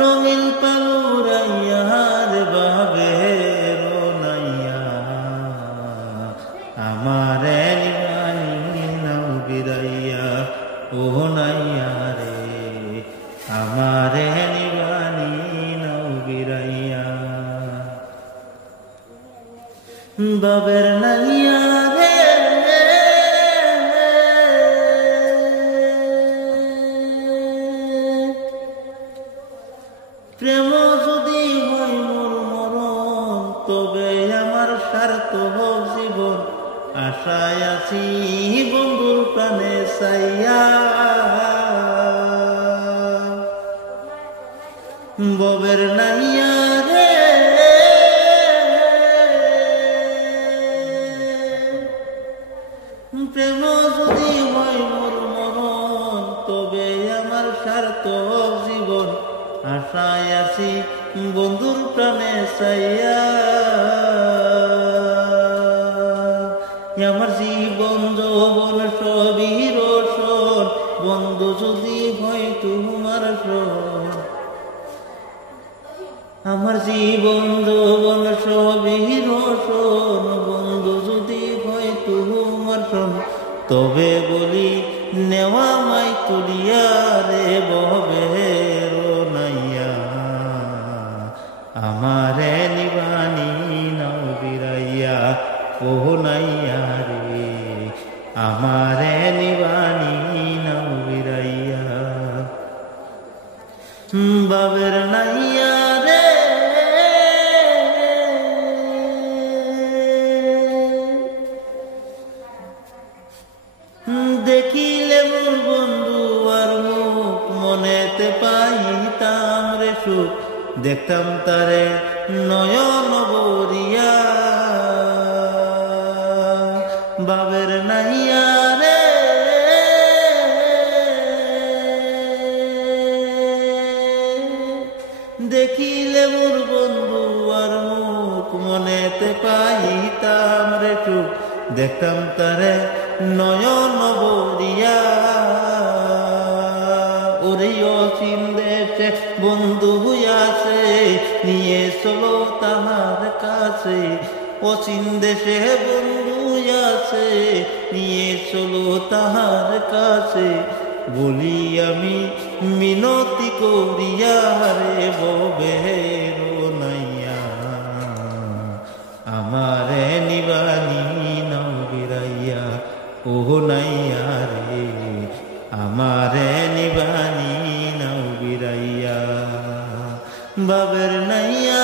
রঙিন পালুরাইয়া রে বাবের নাইয়া আমারে নিবানি নাও বিরাইয়া ও নাইয়া রে আমারে নিবানি নাও বিরাইয়া বাবের নাইয়া রে প্রেম যদি হয় মোর মরণ তবে আমার স্বার্থ হোক জীবন আশায় আছি বন্ধুর প্রাণে চাইয়া ববের নাইয়া রে প্রেম যদি হয় মোর মরণ তবে আমার স্বার্থ হোক জীবন আশায় আছি বন্ধুর প্রাণে চাইয়া আমার জীবন যৌবন সবই রোশন বন্ধু যদি হয় তোমার শোন আমার জীবন যৌবন সবই রোশন বন্ধু যদি হয় তোমার শোন তবে বলি নেওয়া মাই তুলিয়া রে ববের নাইয়া আমারে নিবানি নাও বিরাইয়া ও নাইয়া রে আমারে নিবানি নাও বিরাইয়া বাবের নাইয়া রে দেখিলে মোর বন্ধু আর মুখ মনেতে পাইতাম রে সুখ দেখতাম তারে নয়ন বরিয়া বাবের নাইয়া রে দেখিলে মোর বন্ধু আর মুখ মনেতে পাইতাম রে সুখ দেখতাম তারে নয়ন বরিয়া ওরে অসীম দেশে বন্ধু আছে নিয়ে চলো তাহার কাছে অসীম দেশে বন্ধু আছে নিয়ে চলো তাহার কাছে বলি আমি মিনতি করিয়া রে ববের নাইয়া আমারে নিবানি নাও বিরাইয়া ও নাইয়া রে আমারে নিবানি নাও বিরাইয়া বাবের নাইয়া